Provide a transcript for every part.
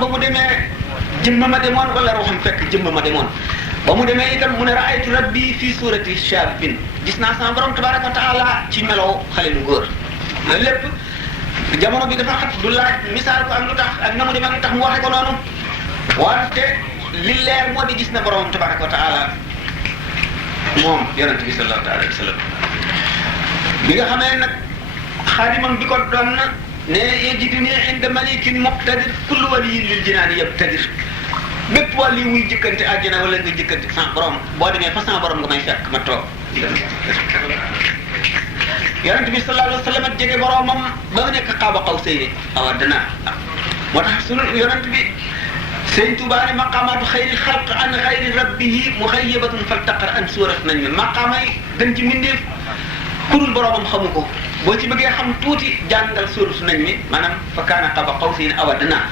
ba mu demee jëmm ma demoon wala ruuxam fekk jëmm ma demoon ba mu demee itam mu ne raaytu rabbi fii suurati shaabin gis naa sama borom tabaraka wa taala ci melow xale lu góor loolu lépp jamono bi dafa xat du laaj misaal ko ak lu tax ak na mu demee lu tax mu waxe ko noonu wante li leer moo di gis na borom tabaraka wa taala moom yonente bi sallallahu alayhi wa sallam bi nga xamee nag xaadimam bi ko doon na ne yajiduni inda malikin muqtadir kullu waliyin lil jinaani yabtadir bépp wàll yi muy jëkkante àjjana wala nga jëkkante sans borom boo demee fa sans borom nga may fekk ma toog yonente bi sallallahu alayhi wa sallam jege boromam ba mu nekk qaaba qawsayni aw adnaa moo tax sunu yonente bi sëñ Tuubaa ne maqaamaatu xayri xalq an xayri rabbihi muxayyabatun faltaqar an suurat nañ mi maqaama yi gën ci mbindeef kurul boromam xamu ko boo ci bëggee xam tuuti jàngal suurat nañ mi maanaam fa kaana qaaba qawsayni aw adnaa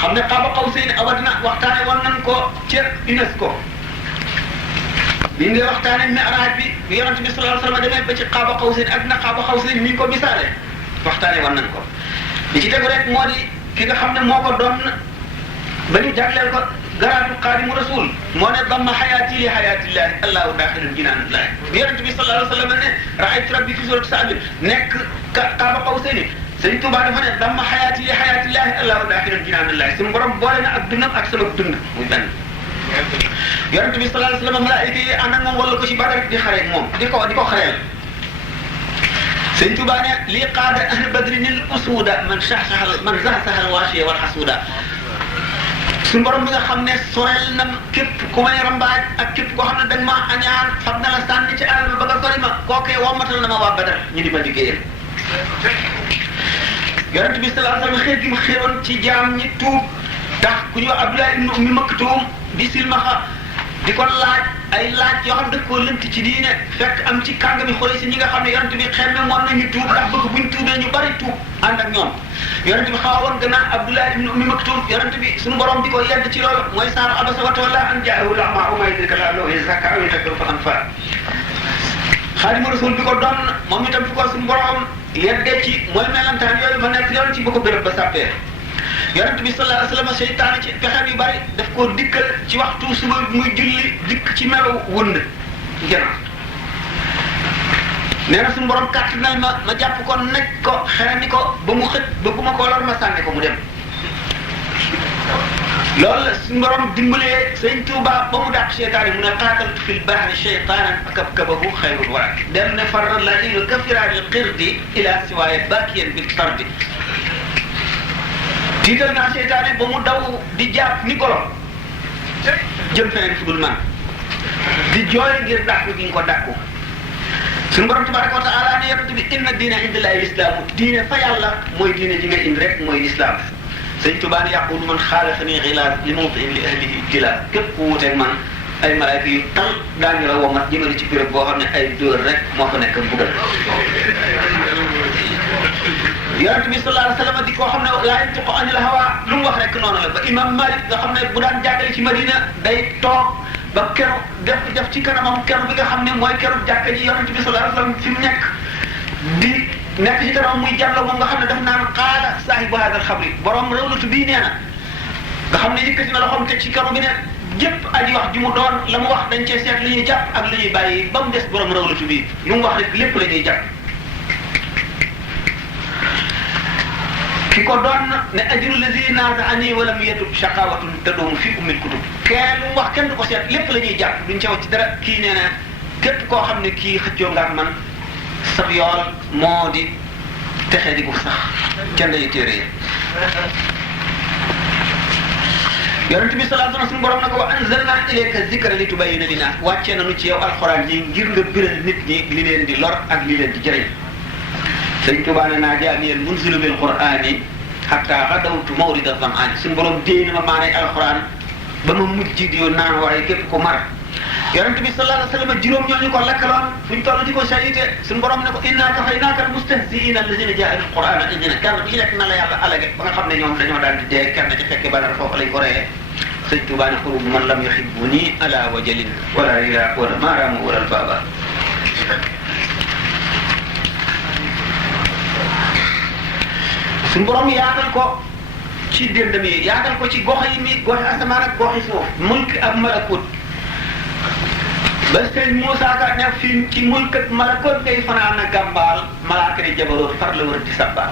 xam ne qaaba qawsayni aw adnaa waxtaane woon nañ ko ca UNESCO bi nga waxtaane mi'raaj bi yonent bi sallallahu alayhi wa sallam demee ba ci qaaba qawsayni adnaa qaaba qawsayni mi ngi ko misaale waxtaane woon nañ ko li ci tegu rek moo di ki nga xam ne moo ko doon ba ñu jagleel ko garaatu xaadimu rasul moo ne damma xayaati li xayaatillahi allahu daaxilul jinaanillahi bi yonent bi sallallahu alayhi wa sallam ne raaytu rabbi fi suurati saabin nekk qaaba qawsayni sëñ Tuubaa dafa ne damma xayaati li xayaatillahi allahu daaxilul jinaanillahi suñu borom boole na ak dundam ak sama dund muy benn yonent bi sallallahu alayhi wa sallam malaayika yi ànd ak moom wala ko ci Badar di xaree moom di ko xareel sëñ Tuubaa ne lii qaada ahli badrinil usuuda man zahzahal waashiya wal xasuuda suñu borom bi nga xam ne sorel na képp ku may rambaaj ak képp koo xam ne da nga maa añaan fab na la sànni ci àll ba nga sori ma kookee wommatal na ma waa Badar ñu di ma liggéeyal yonent bi sallallahu alayhi wa sallam xëy gi mu xéeroon ci jaam ñi tuub tax ku ñu wax Abdullah ibn Ummi Maktum di silmaxa di ko laaj ay laaj yoo xam ne daf koo lënt ci diine fekk am ci kàngami xole si ñi nga xam ne yonent bi xemme moon nañu tuub ndax bëgg buñ tuubee ñu bari tuub ànd ak ñoom yonent bi xaw a woon gannaaw Abdullah ibn Ummi Maktum yonent bi suñu borom di ko yedd ci loolu mooy saaru abasa wa tawalla an jaahu al-a'maa wa maa yudriika la'allahu yazakkaa aw yadhakkaru fa anfaa Xaadimu Rasuul bi ko doon moom itam fu ko suñu borom yeddee ci mooy melantaan yooyu ma nekk yoon ci ba ko béréb ba sàppee yonent bi sallallahu alayhi wa sallam seytaane ci pexeem yu bari daf koo dikkal ci waxtu suba muy julli dikk ci melo wënd jana nee na suñu borom kàttanal ma jàpp ko nekk ko xerandi ko ba mu xët ba bu ma ko lor ma sànni ko mu dem loolu la suñu borom dimbalee sëñ Tuuba ba mu dàq seytaane mu ne qaataltu fil bahri shaytaanan fakabkabahu xayrul wara dem ne farra la'iinu ka firaaril qirdi ila siwaaya baakiyan bil tardi tiital naa seytaane ba mu daw di jàpp ni golo jëm feneen fu dul man di jooy ngir dàkku gi nga ko dàkku suñu borom tabaraka wa taala ne yonent bi inna diina indallaahi lislaamu diine fa yàlla mooy diine ji nga indi rek mooy lislaam sëñ Tuubaa ne yaqulu man xaalafanii xilaas li mawtiin li ahlihi ibtilaa képp ku wuuteeg man ay malaayka yu tal daañu la womat jëmale ci béréb boo xam ne ay dóor rek moo fa nekk mbugal yonent bi sallallahu alayhi wa sallam di koo xam ne laa yantiqu anil hawaa lu mu wax rek noonu la ba imam Malik nga xam ne bu daan jàngale ci Madina day toog ba keroog def ci kanamam keroog bi nga xam ne mooy keroog jàkka ji yonent bi sallallahu alayhi wa sallam fi mu nekk ci kanamam muy jàlloo moom nga xam ne daf naan qaala saahibu haadal xabri borom rawlatu bii nee na nga xam ne yëkkati na loxoom teg ci kanam bi ne jëpp aji wax ji mu doon la mu wax dañ cee seet li ñuy jàpp ak li ñuy bàyyi ba mu des borom rawlatu bii lu mu wax rek lépp la ñuy jàpp. ki ko doon ne ajru lazi naaza'anii wa lam yatub shaqaawatun taduumu fi ummil kutub kenn lu mu wax kenn du ko seet lépp la ñuy jàpp duñ ca wax ci dara kii nee na képp koo xam ne kii xëccoo nga ak man sab yool moo di texe di gu sax kenn dañuy téere yi yonent bi sallallahu alayhi wa sallam suñu borom na ko wa anzalnaa ilayka zikra li tubayyina linnaas wàccee nañu ci yow alxuraan ji ngir nga biral nit ñi li leen di lor ak li leen di jëriñ sëñ Tuubaa ne naa jaaniyal munzilu bil qur'aani hatta ghadawtu mawrida zam'aani suñu borom déy na ma maanay alxuraan ba ma mujj di naan waaye képp ko mar yonent bi sallallahu alayhi wa sallam juróom ñooñu ko lakkaloon fu ñu toll di ko sayite suñu borom ne ko innaa kafaynaaka al-mustahzi'iina allaziina jaa'alu al-qur'aana ihdinaa kenn ci nekk na la yàlla alage ba nga xam ne ñoom dañoo daal di dee kenn ci fekke Badar foofu lañ ko reyee sëñ Tuubaa ne xurubu man lam yuhibbunii alaa wajalin wala riyaa wala maaraamu wala baaba suñu borom yaatal ko ci déndam yi yaatal ko ci gox yi mi goxi asamaan ak goxi suuf mulk ak malakut ba sëñ Moussa Ka ne fii ci mulk ak malakut ngay fanaan a gàmbaal malaaka ni jabaroot far la wër di sabbaal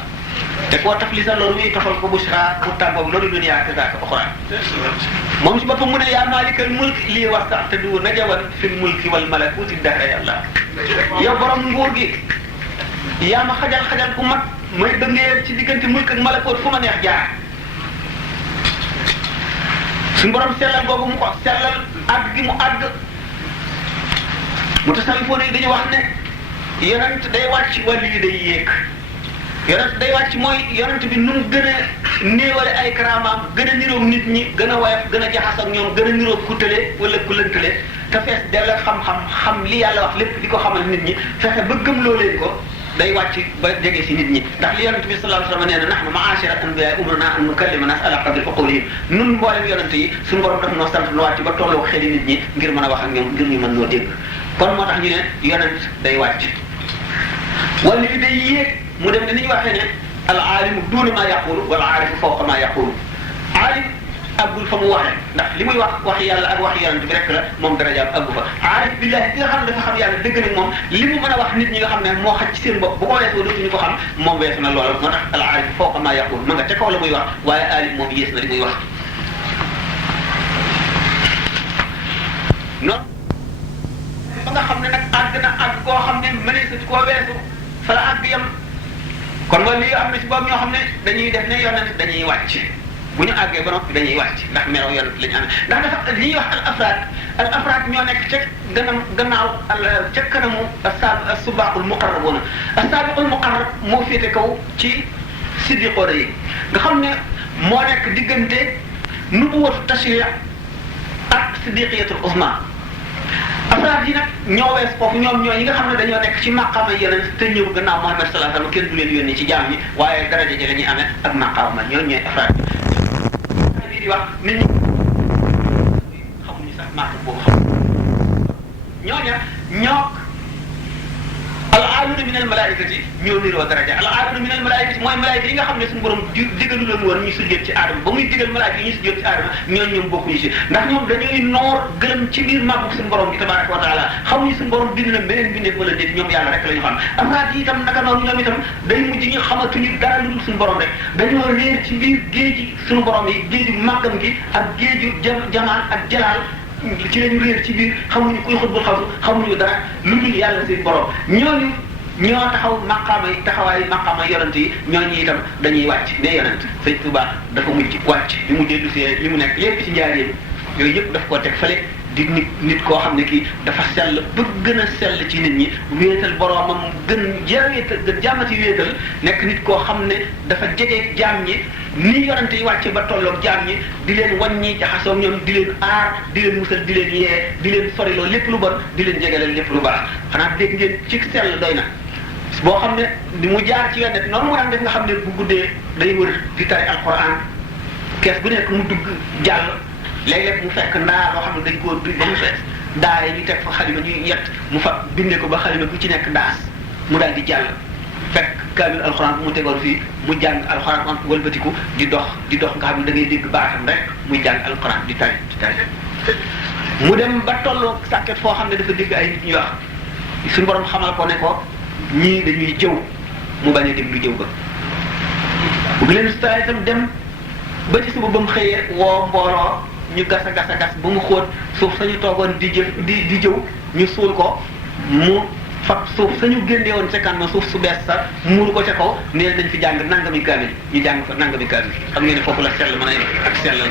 te koo taf li sa loolu muy tofal ko bushra mu tàggoog loolu duniyaa ka zaaka uxra moom si boppam mu ne yaa maalikal mulk lii waxtaan te du najawan fil mulki wal malakuti dahra yàlla yow borom nguur gi yaa ma xajal ku mag may dëngee ci diggante mulk ak malakut fu ma neex jaar suñu borom sellal boobu mu ko sellal àgg gi mu àgg mu tasawifoon yi dañu wax ne yonent day wàcc wàll yi day yéeg yonent day wàcc mooy yonent bi nu mu gën a néewale ay karaamaam gën a niroog nit ñi gën a woyof gën a jaxas ak ñoom gën a niroog ku tële wala ku lëntale te fees dell ak xam-xam xam li yàlla wax lépp di ko xamal nit ñi fexe ba gëmloo leen ko day wàcc ba jege si nit ñi ndax li yonent bi sallallahu alayhi wa sallam nee na nahnu ma'ashira anbiya umirna an nukallima nas ala qadri uqulihim nun mboolem yonent yi suñu borom daf noo sant nu wàcc ba tolloo xeli nit ñi ngir mën a wax ak ñoom ngir ñu mën noo dégg kon moo tax ñu ne yonent day wàcc wala li day yéeg mu dem ne ni ñu waxee ne al aalimu duuna maa yaqulu wal aarifu fawqa maa yaqulu aalim àggul fa mu waxee ndax li muy wax yàlla ak wax yonent bi rek la moom darajaam àggu fa aarif billahi ki nga xam ne dafa xam yàlla dëgg nag moom li mu mën a wax nit ñi nga xam ne moo xaj ci seen bopp bu ko weesoo dootuñu ko xam moom weesu na loola moo tax al aarifu fawqa maa yaqulu ma nga ca kaw la muy wax waaye aalim moom yées na li muy wax noonu ba nga xam ne nag àgg na àgg koo xam ne mëneesatu koo weesu fa la àgg yam kon wala lii am na ci boobu ñoo xam ne dañuy def ne yonent dañuy wàcc bu ñu àggee ba noppi dañuy wàcc ndax melo yonent la ñu amee ndax dafa li ñuy wax al afraad ñoo nekk ca gannaaw ca kanamu as-subaqul muqarrabuna as-sabiqul muqarrab moo féete kaw ci siddiqoona yi nga xam ne moo nekk diggante nubuwatu tashri' ak siddiqiyatul uzma afraad yi nag ñoo wees foofu ñoom ñoo yi nga xam ne dañoo nekk ci maqaama yeneen te ñëw gannaaw Muhammad sallallahu alayhi wasallam kenn du leen yónni ci jaam ñi waaye daraja ji la ñuy amee ak maqaama ñooñu ñooy afraad yi di wax nit ñi xamuñu sax màq boobu xam ñooña ñoo al aaluuna min al malaikati ñoo niroo daraja al aaluuna min al malaikati mooy malaayika yi nga xam ne suñu borom digalu leen woon ñu sujjóot ci aadama ba muy digal malaayika yi ñu sujjóot ci aadama ñooñu ñoom bokkuñu si ndax ñoom dañuy noor gërëm ci biir màggu suñu borom bi tabaraka wa taala xamuñu suñu borom bind na beneen bindee wala déet ñoom yàlla rek la ñu xam afraad yi itam naka noonu ñoom itam day mujj ñu xamatuñu dara lu dul suñu borom rek dañoo réer ci biir géeji suñu borom yi géeju màggam gi ak géeju jamaal ak jalaal ci lañu réer ci biir xamuñu kuy xutbul xawsu xamuñu dara lu dul yàlla seen borom ñooñu ñoo taxaw maqaama yi taxawaayu maqaama yonent yi ñooñu itam dañuy wàcc ne yonent sëñ Tuubaa dafa mujj wàcc li mu dellu see li mu nekk lépp ci njaareem yooyu yëpp daf koo teg fële di nit koo xam ne kii dafa sell ba gën a sell ci nit ñi wéetal boroomam gën jaamati wéetal nekk nit koo xam ne dafa jege jaam ñi ni yonent yi wàcce ba tolloog jaam ñi di leen wàññi jaxasoo ñoom di leen aar di leen musal di leen yee di leen soriloo lépp lu bon di leen jegeleel lépp lu baax xanaa dégg ngeen ci sell doy na boo xam ne di mu jaar ci yenn noonu mu daan def nga xam ne bu guddee day wër di tari alquran kees bu nekk mu dugg jàll léeg-léeg mu fekk ndaa loo xam ne dañ koo duy ba mu fees daa yi ñu teg fa xalima ñuy yett mu fa bindee ko ba xalima bu ci nekk daas mu daal di jàll fekk kaamil alxuraan bu mu tegoon fii mu jàng alxuraan am wëlbatiku di dox nga xam ne da ngay dégg baatam rek muy jàng alxuraan di tari mu dem ba tolloo sàkket foo xam ne dafa dégg ay nit ñuy wax suñu borom xamal ko ne ko ñii dañuy jëw mu bañ a déglu jëw ba bu leen saa itam dem ba ci suba ba mu xëyee woo mbooloo ñu gas a gas ba mu xóot suuf sañu toogoon di jëw ñu suul ko mu fab suuf sañu génne woon ca kan ma suuf su bees sax muuru ko ca kaw nee nañ fi jàng nangami kaamil ñu jàng fa nangami kaamil xam ngeen ne foofu la sell mën a ak sellal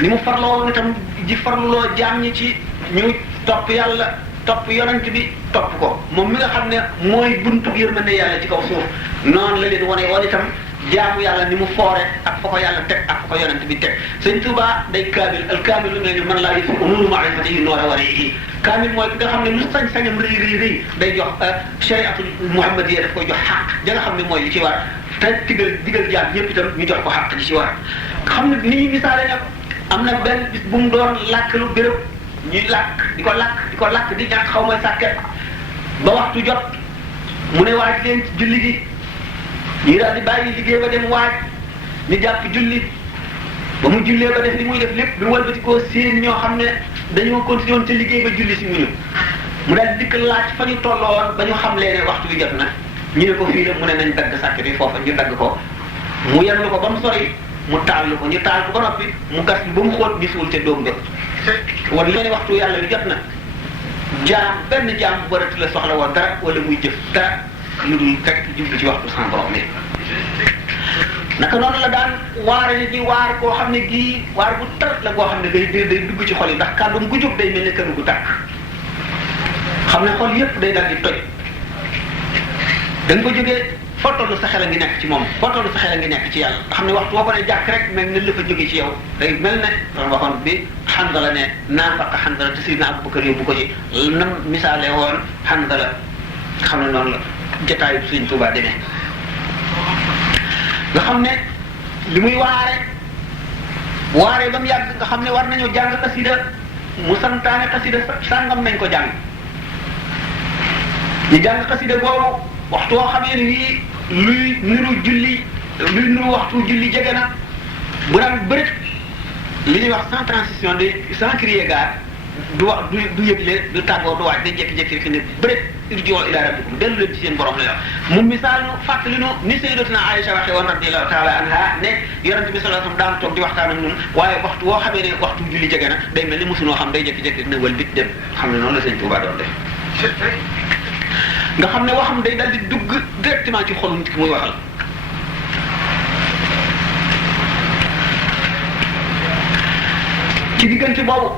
ni mu farloo itam di farloo jaam ñi ci ñu topp yàlla topp yonent bi topp ko moom mi nga xam ne mooy buntu yërmande yàlla ci kaw suuf noonu la leen wane woon itam jaamu yàlla ni mu foore ak fa ko yàlla teg ak fa ko yonent bi teg sëñ Tuubaa day kaamil al kaamil lu mel ni man laa yëfu nuuru maarifatihi noora warihi kaamil mooy ki nga xam ne lu sañ-sañam rëy day jox shariatul muhammadiyya daf koy jox xaq ja nga xam ne mooy li ci war te digal jaam ñëpp itam ñu jox ko xaq ji ci war xam ne ni ñu misaale nag am na benn bis bu mu doon làkk lu béréb ñuy làkk di ko làkk di ñàkk xaw ma sàkket ba waxtu jot mu ne waaj leen ci julli gi ñu daal di bàyyi liggéey ba dem waaj ñu jàpp julli ba mu jullee ba def li muy def lépp bi mu walbati koo seen ñoo xam ne dañoo continué woon te liggéey ba julli si muñu mu daal dikk laaj fa ñu tolloon ba ñu xam lee ne waxtu bi jot na ñu ne ko fii la mu ne nañ dagg sàkk bi foofa ñu dagg ko mu yenlu ko ba mu sori mu taal ko ñu taal ko ba noppi mu gas ba mu xóot ñu suul te doom nga war li ne waxtu yàlla bi jot na jaam benn jaam bu warati la soxla woon dara wala muy jëf dara lu dul fekk jublu ci waxtu sans borom bi naka noonu la daan waare nit ñi waar koo xam ne gii waar bu tar la koo xam ne day dugg ci xol yi ndax kàddu gu jóg day mel ne kanu gu tàkk xam ne xol yépp day daal di toj da nga ko jógee foo tollu sa xel a ngi nekk ci moom foo tollu sa xel a ngi nekk ci yàlla nga xam ne waxtu boo ko ne jàkk rek mel ne la fa jóge ci yow day mel ne loolu waxoon bi Hanzala ne naafaqa Hanzala te Sidna Abubakar yóbbu ko ci nam misaale woon Hanzala xam ne noonu la jotaayu Sëriñ Tuubaa demee nga xam ne li muy waare ba mu yàgg nga xam ne war nañoo jàng xasida mu santaane xasida sàngam nañ ko jàng ñu jàng xasida boobu waxtu woo xamee ni luy niru waxtu julli jege na bu daan bërit li ñuy wax sans transition de sans crier gare du wax du yëgle du tàggoo du waaj day jékki-jékki rek ne bërit irji'u ila rabbikum dellu leen ci seen borom la wax mu misaal nu fàttali nu ni sayyidatuna Aïcha waxe woon radiyallahu taala anha ne yonente bi sallallahu alayhi wasallam daan toog di waxtaan ak ñun waaye waxtu woo xamee ne waxtu julli jege na day mel ni mosunoo xam day jékki-jékki rek ne wal bit dem xam ne noonu la Sëñ Tuubaa doon def nga xam ne waxam day dal di dugg directement ci xolu nit ki muy waxal ci diggante boobu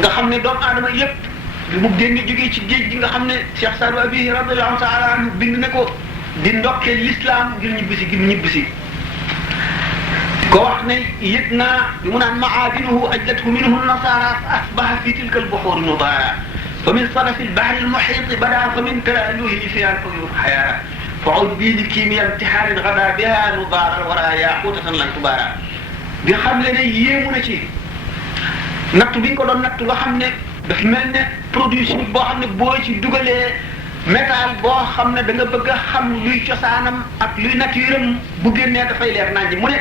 nga xam ne doomu aadama yépp bi mu génn jógee ci géej gi nga xam ne Cheikh Sadou Abi radiyallahu ta'ala anhu bind ne ko di ndokkee l'islam ngir ñibbisi ko wax ne yëg naa bi mu naan maadinuhu ajlathu minhu nasara fa asbaha fi tilka al-buhur mudara فمن صرف البحر المحيط بدا فمن تلألؤه في الحيوط حيارا فعد بي لكيمياء امتحان غدا بها نضارا وراها ياقوتة لن تبارا bi xam le ne yéemu na ci natt bi nga ko doon natt nga xam ne daf mel ne produit chimique boo xam ne boo ci dugalee métal boo xam ne da nga bëgg a xam luy cosaanam ak luy naturam bu génnee dafay leer nañ ji mu ne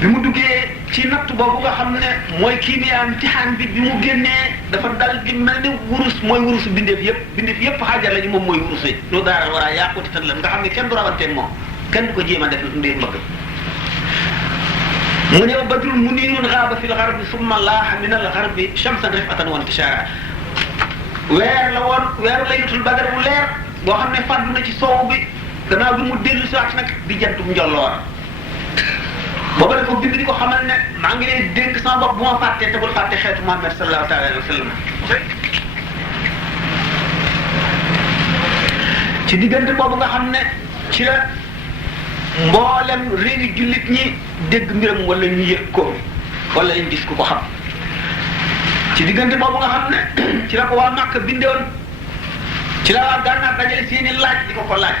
bi mu duggee ci natt boobu nga xam ne mooy kiimiyaa imtixaan bi mu génnee dafa dal di mel ne wurus mooy wurusu bindeef yépp xaajar lañu moom mooy wurus yi nu daaral war a yaaquti tan la nga xam ne kenn du rawanteeg moom kenn du ko jéem a def ndir mbëgg mu ne badrun muniirun gaaba fi lgarbi summa laaha min algarbi shamsan rifatan wa intishaara weer la woon weeru laylatul badar bu leer boo xam ne fàddu na ci soow bi gannaaw bi mu dellu si waat nag di jantum njolloor booba la ko bind di ko xamal ne maa ngi lay dénk sama bopp bu ma fàttee te bul fàtte xeetu Muhammad sallallahu alayhi wa sallam ci diggante boobu nga xam ne ci la mboolem réewi jullit ñi dégg mbiram wala ñu yëg ko wala ñu gis ku ko xam ci diggante boobu nga xam ne ci la ko waa Màkka bindewoon ci la waa Gànnaar dajale seeni laaj di ko laaj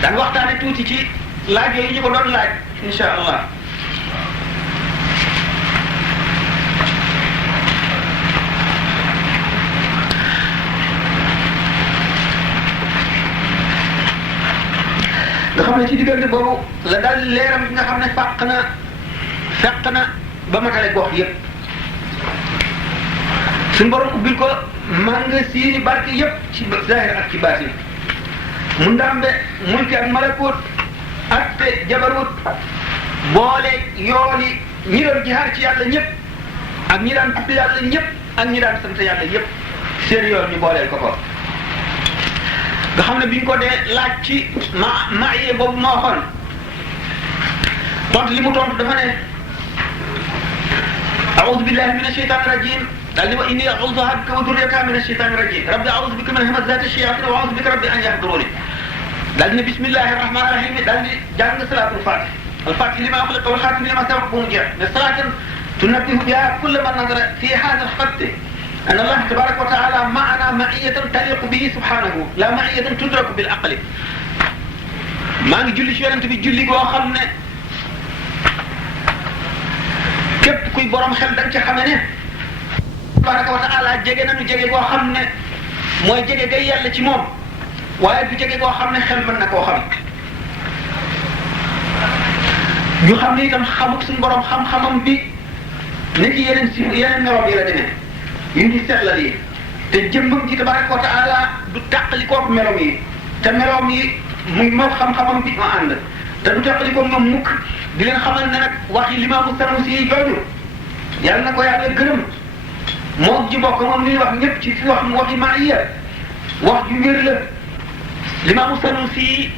daan waxtaane tuuti ci laaj yooyu ñu ko doon laaj insha allah nga xam ne ci diggante boobu la daal leeram bi nga xam ne fekk na ba matale gox yépp suñu borom ubbil ko manga siini barke yépp ci zahir ak ci baatin mu ndambe mulki ak malakut ak te jabarut boole yooni ñi doon jihaar ci yàlla ñëpp ak ñi daan tudd yàlla ñëpp ak ñi daan sant yàlla ñëpp seen yoon ñu booleel ko ko nga xam ne bi ñu ko dee laaj ci maye boobu ma waxoon tontu li mu tontu dafa ne a'udhu billahi minash shaytanir rajim daal di wa inni a'udhu bika wa dhurriyyataha minash shaytanir rajim rabbi a'udhu bika min hamazati shayatin wa a'udhu bika rabbi an yahduruni daal di ne bismillahir rahmanir rahim daal di jàng salaatul fatih al-fatih lima ughliqa wal khatim lima sabaqa bu mu jeex mais salatan tunabbihu biha kulla man nazara fi hadha al-khatt أن الله تبارك وتعالى معنا معية تليق به سبحانه لا معية تدرك بالعقل ما نجلي شو أنت بتجلي جوا خلنا كيف كوي برام خل دنك خمنه تبارك وتعالى جعنا نجعي جوا خمنا ما جعي جاي اللي تمام وايد بيجعي جوا خمنا خل من نكوا خم ñu xam ne itam xamuk suñu borom xam-xamam bi ne ci yeneen meloom yi la demee yu ñu seetlal yi te jëmbam ci tabaraka wa taala du tàqali koog meloom yi te meloom yi muy moo xam-xamam bi ma ànd te du tàqali koog ñoom mukk di leen xamal ne nag wax yi Limaamu Sanusi yi jooju yàlla na ko yàlla gërëm moom ji bokk moom li ñuy wax ñëpp ci wax waxi maaya wax ju wér la Limaamu Sanusi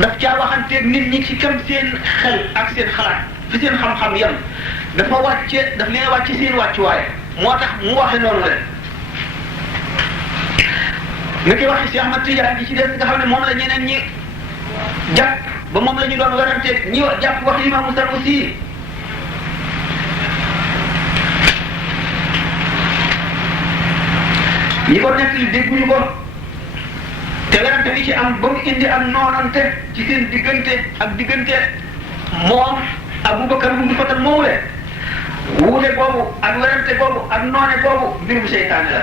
daf caa waxanteeg nit ñi ci kam seen xel ak seen xalaat fi seen xam-xam yam daf leen wàcce seen wàccuwaay moo tax mu waxe noonu la nga koy waxee si Ahmad Tidiane gi ci des nga xam ne moom la ñeneen ñi jàpp ba moom la ñu doon waranteeg ñi jàpp wax Limaamu Sanusi ñi ko nekk li dégguñu ko te werante bi ci am ba mu indi am noonante ci seen diggante ak diggante moom Abubakar mu ngi fatal moomu le wuute boobu ak werante boobu ak noone boobu mbirum seytaane la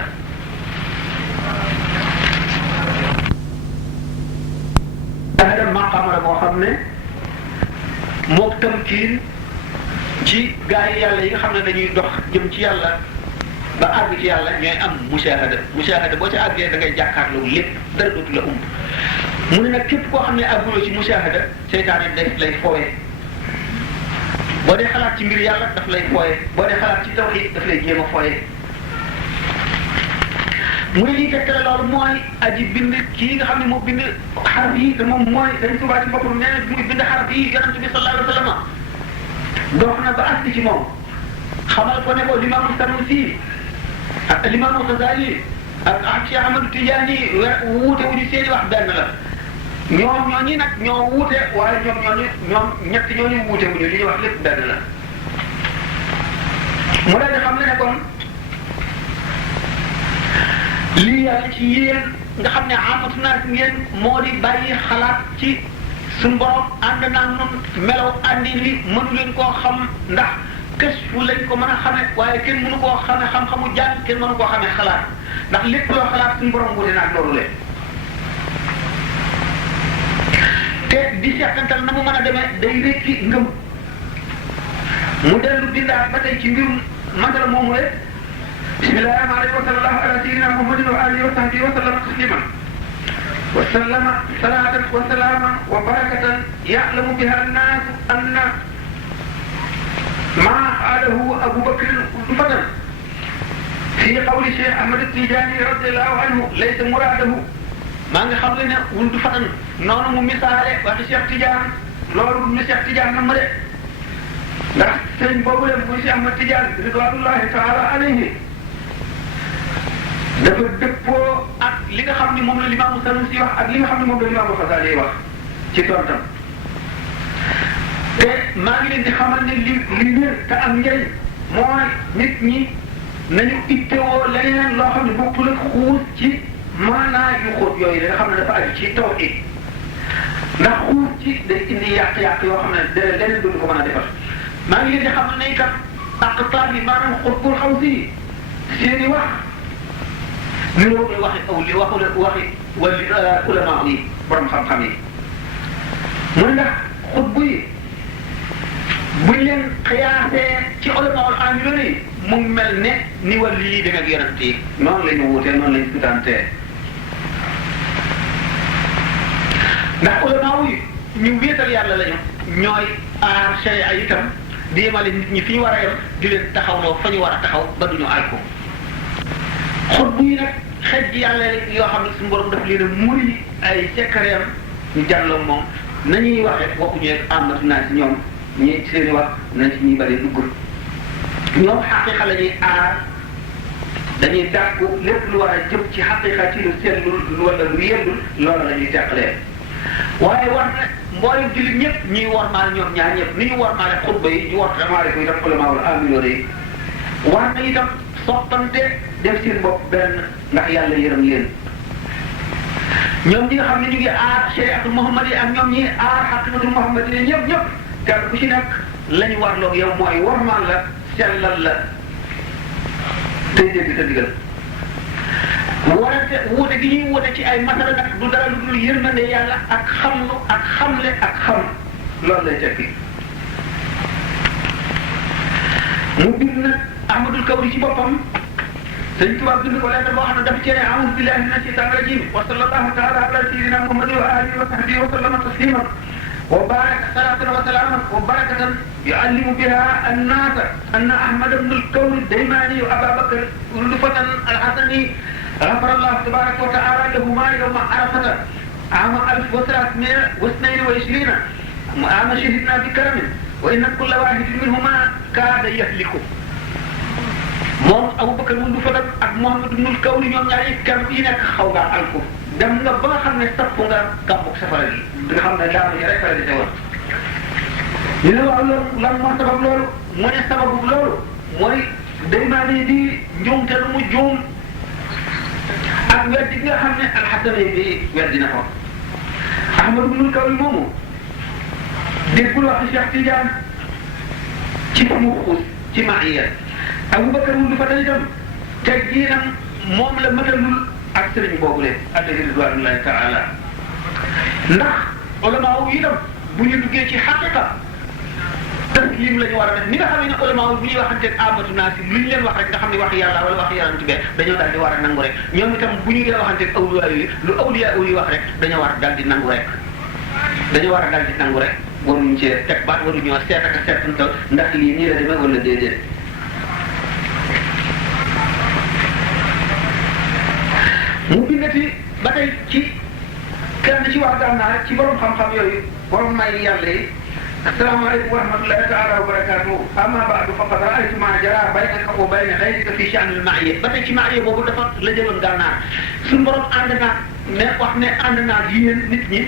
dafa dem maqaama la boo xam ne mook tamkiin ci gaa yi yàlla yi nga xam ne dañuy dox jëm ci yàlla ba àgg ci yàlla ñooy am mushahada boo ca àggee da ngay jàkkaarloo lépp dara dootu la umb mu ne nag képp koo xam ne àgguloo ci mushahada seytaane daf lay fooye boo dee xalaat ci mbir yàlla daf lay fooye boo dee xalaat ci tawhid daf lay jéem a fooye mu ne lii tegtale loolu mooy aji bind kii nga xam ne moo bind xaraf yi te moom mooy dañ Tuubaa ci boppam nee na muy bind xaraf yi yonent bi sallallahu alayhi wa sallam dox na ba àgg ci moom xamal ko ne ko Limaamu Sanusi ak Limaamu Xasaali ak Cheikh Ahmadu Tijaani wuute wu ñu seeni wax benn la ñoom ñooñu nag ñoo wuute waaye ñoom ñett ñooñu wuute wu ñu li ñuy wax lépp benn la mu daal di xam ne kon lii yàlla ci yéen nga xam ne amatu naa ngeen moo di bàyyi xalaat ci suñu borom ànd naa noonu melaw àndi li mënu leen koo xam ndax kës fu lañ ko mën a xame waaye kenn mënu koo xame xam-xamu jàng kenn mënu koo xame xalaat ndax lépp loo xalaat suñu borom wuute naa loolu leen te di seetantal na mu mën a demee day rekki ngëm mu dellu bindaat ba tey ci mbirum mandala moomu le bismillahi rahmani rahim wa sallallahu ala sayyidina muhammadin wa alihi wa sahbihi wa sallama tasliman wa sallama salatan wa salaman wa barakatan ya'lamu biha an-nas anna ma qaalahu Abu Bakr fatan fi qawli Cheikh Ahmad Tidiane radiyallahu anhu laysa muradahu maa nga xam ne wundu fatan noonu mu misaale waxi Cheikh Tidiane loolu mu Cheikh Tidiane na ma de ndax sëñ boobu leen muy Cheikh Ahmad Tidiane ridwanullahi taala alayhi dafa dëppoo ak li nga xam ne moom la Limaamu Sanusi wax ak li nga xam ne moom la Limaamu Xasaali wax ci tontam te maa ngi leen di xamal ne li wér te am njëriñ mooy nit ñi nañu ittewoo leneen loo xam ne bokkul ak xuus ci maanaa yu xóot yooyu nga xam ne dafa aju ci tawhid ndax xuus ci day indi yàq-yàq yoo xam ne leneen du ko mën a defar maa ngi leen di xamal ne itam aqtaab yi maanaam xutbul xawsi seeni wax ñu loolu waxi aw li waxi wala ulama yi borom xam-xam yi mu ne ndax xutbu yi buñ leen xiyaasee ci ulamaul aamiloon yi mu mel ne ni wàllu yi demee ak yonent yi noonu la ñu wuutee noonu la ñu sutantee ndax ulama yi ñu wéetal yàlla lañu ñooy aar sharia itam di yemale nit ñi fi ñu war a yem di leen taxawloo fa ñu war a taxaw ba duñu aay ko xutbu yi nag xej ji yàlla yoo xam ne suñu borom daf leen a muri ay sekkareem ñu jàlloo moom nañuy waxee waxuñu ak amatu naa si ñoom ñi seeni wax nañ ci ñuy bari duggul ñoom xaqiqa la ñuy aar dañuy dàggu lépp lu war a jëm ci xaqiqa ci lu seetlu wala lu yellul loola la ñuy teqalee waaye war na mboolem jullit ñëpp ñuy wormaal ñoom ñaar ñëpp ni ñu wormaale xutba yi ñu wormaale ko itam ulamaawul aamiloon yi war na itam soppante def seen bopp benn ndax yàlla yërëm leen ñoom ñi nga xam ne ñu ngi aar shariatul muhammad yi ak ñoom ñi aar xaqiqatul muhammad yi ñëpp kenn ku ci nekk la ñu warloog yow mooy wormaal la sellal la tey dégg sa digal warante wuute gi ñuy wuute ci ay masala nag du dara lu dul yërmande yàlla ak xamlu ak xamle ak xam loolu lay tekki mu bind nag Ahmadul Kawri ci boppam sëñ Tuubaa bind ko lettre boo xam ne dafa cee a'uuzu billahi mina shaytaani rajiim wa sallallahu taala ala sayyidina Muhammadin wa alihi wa sahbihi wa sallama tasliman wa baraka salatan wa salaman wa barakatan yu'allimu biha an-naasa anna Ahmad ibn al-Kawni ad-Daymani wa Aba Bakr Rufatan al-Hasani غفر الله تبارك وتعالى لهما يوم عرفة عام 1322 عام شهدنا بكرم وإن كل واحد منهما كاد يهلك moom Abubakar mu du fa dem ak Muhammad ibn al-Kawni ñoom ñaari kenn ku ci nekk xaw ngaa alku dem nga ba nga xam ne sapp nga gàmbug safara gi di nga xam ne daanu yi rek la dese woon ñu ne waaw loolu lan moo sabab loolu mu ne sababu loolu mooy Daymaani di njuumte lu mu juum ak weddi nga xam ne alxasane bi weddi na ko Ahmad ibn al-Kawni moomu déggul wax Cheikh Tidiane ci mu xuus ci maaya Abubakar mu du fa day dem tegginam moom la mëtalul ak sëriñ boobu leen alayhi ridwanullahi taala ndax ulama yi itam bu ñu duggee ci xaqiqa taslim la ñu war a def ni nga xam ne ulama bu ñuy waxanteeg amatu naa si lu ñu leen wax rek nga xam ne wax yàlla wala wax yonent bi dañoo daal di war a nangu rek ñoom itam bu ñu gën a waxanteeg awliya yi lu awliya yi wax rek dañoo war a daal di nangu rek dañoo war a daal di nangu rek waruñu cee teg baat waruñoo seet ak a seetantal ndax lii nii la demee wala déedéet mu bindati ba tey ci kenn ci wax gànnaar ci borom xam-xam yooyu borom may yàlla yi asalaamaaleykum wa rahmatullahi taala wa barakatuh amma baadu faqad raaytu ma jara baynaka wa bayna ghayrika fi sha'n al-ma'iyya ba tey ci ma'iyya boobu dafa la jëloon gànnaar suñu borom ànd naag ne wax ne ànd naag yéen nit ñi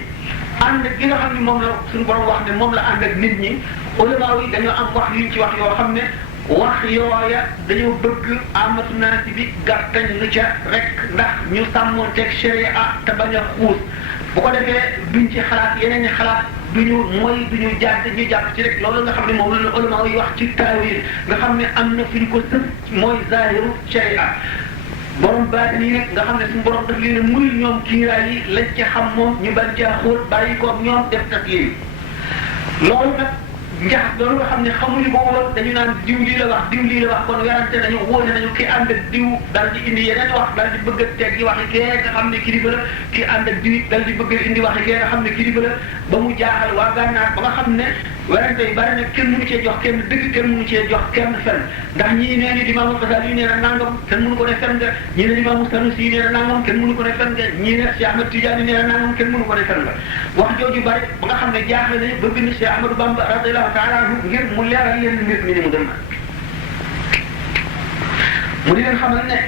ànd gi nga xam ne moom la suñu borom wax ne moom la ànd ak nit ñi ulama yi dañoo am wax yuñ ci wax yoo xam ne wax yooya dañoo bëgg amatu naa si bi gàttañ lu ca rek ndax ñu sàmmoonteeg sharia te bañ a xuus bu ko defee duñ ci xalaat yeneen i xalaat duñu mooy duñu jàdd ñu jàpp ci rek loolu nga xam ne moom la ulama yi wax ci taawil nga xam ne am na fi ñu ko sëf mooy zahiru sharia borom baatin yi nag nga xam ne suñu borom daf leen a muy ñoom kiiraay yi lañ ca xam moom ñu bañ caa xóot bàyyi koog ñoom def taslim loolu nag njax loolu nga xam ne xamuñu ko woon dañu naan diw lii la wax diw lii la wax kon werante nañu wóone nañu ki ànd ak diw dal di indi yeneen wax dal di bëgg a teggi waxi kee nga xam ne kilifa la ki ànd ak diw dal di bëgg a indi waxi kee nga xam ne kilifa la ba mu jaaxal waa gànnaar ba nga xam ne werante yi bari na kenn mënu cee jox kenn dëgg kenn mënu cee jox kenn fen ndax ñii nee ni Imaamu Xasaali yi nee na nangam kenn mënu ko ne fen nga ñii ne Imaamu Sanusi yi nee na nangam kenn mënu ko ne fen nga ñii ne Cheikh Ahmad Tidiane nee na nangam kenn mënu ko ne fen nga wax jooju bari ba nga xam ne jaaxle nañu ba bind Cheikh Ahmadou Bamba radiyallahu taala anhu ngir mu leeral leen mbir mi ni mu dem mu di leen xamal ne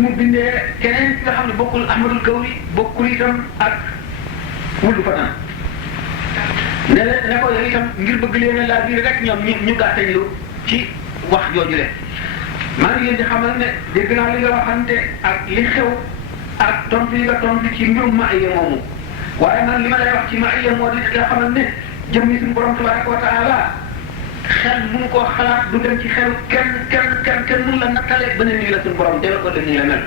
mu bindee keneen ki nga xam ne bokkul Ahmadul Kawni bokkul itam ak wuldu fatan ne ko yow itam ngir bëgg leen a laa biir rek ñoom ñu gàttañ lu ci wax jooju le maa ngi leen di xamal ne dégg naa li nga waxante ak li xew ak tontu yi nga tontu ci mbirum maaya moomu waaye man li ma lay wax ci maaya moo di nga xamal ne jëmmi suñu borom tabaraka wa taala xel mënu koo xalaat du dem ci xel kenn mënu la nattale ba ne nii la suñu borom demee ko nii la mel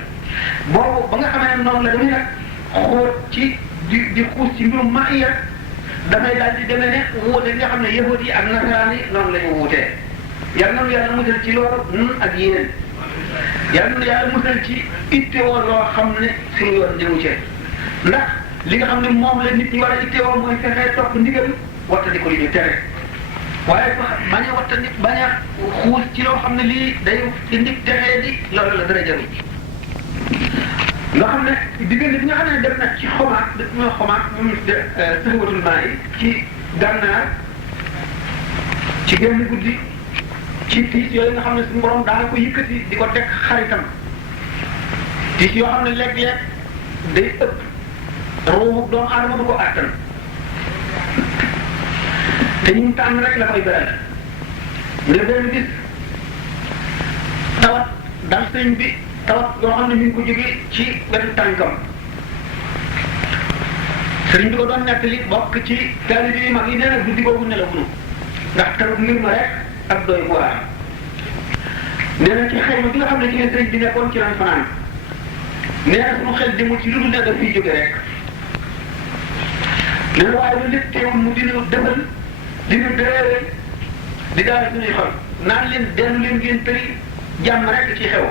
boobu ba nga xamee ne noonu la damay nag xóot ci di xuus ci mbirum maaya damay daal di demee ne wuute nga xam ne yahud yi ak nasaraan yi noonu la ñu wuutee yal na yàlla musal ci loolu nun ak yéen yal na yàlla musal ci ittewoo loo xam ne suñu yoon ñëwu ci ndax li nga xam ne moom la nit ñi war a ittewoo mooy fexee topp ndigal wattandi ko li ñu tere waaye bañ a wattandi bañ a xuus ci loo xam ne lii day indi texee di loolu la dara jaru nga xam ne diggante bi nga xam ne dem na ci xomaat daf ñoo xomaat moom saxawatul maa yi ci gànnaar ci genn guddi ci tiis yooyu nga xam ne suñu borom daana ko yëkkati di ko teg xaritam tiis yoo xam ne léeg-léeg day ëpp ruumu doomu aadama du ko àttan te ñu tànn rek la koy beral nga benn gis tawat dal sëñ bi tawat yoo xam ne mi ngi ko jógee ci wetu tànkam sëriñ bi ko doon nettali bokk ci taalibe yi mag yi nee na guddi boobu nelawuñu ndax taw ngir ma rek ak doy bu waar nee na ci xayma bi nga xam ne ci ngeen sëriñ bi nekkoon ci lañ fanaan nee na suñu xel demul ci lu dul nekk fii jóge rek nee na waaye lu lépp teewul mu dina defal dina dëree di daal suñuy xol naan leen dellu leen ngeen tëri jàmm rek ci xew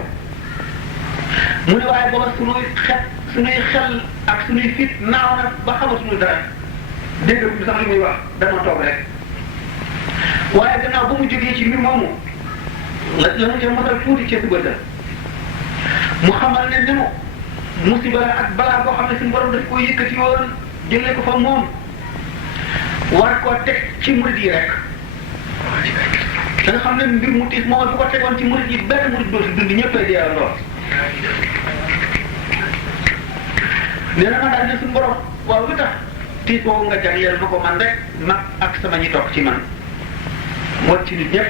mu ne waaye booba suñuy xel ak suñuy fit naaw na ba xamatuñu dara dégg nga sax li muy wax dama toog rek waaye gannaaw ba mu jógee ci mbir moomu la mu ca mosal tuuti ca suba sa mu xamal ne ni mu musiba ak balaa boo xam ne suñu borom daf koy yëkkati woon jëlee ko fa moom war koo teg ci murid yi rek da nga xam ne mbir mu tiis moom bu ko tegoon ci murid yi benn murid dootu dund ñëppay dee lool nee na ma daal ne suñu borom waaw lu tax tiis boobu nga jagleel ma ko man rek mag ak sama ñi toog ci man moo ci nit ñëpp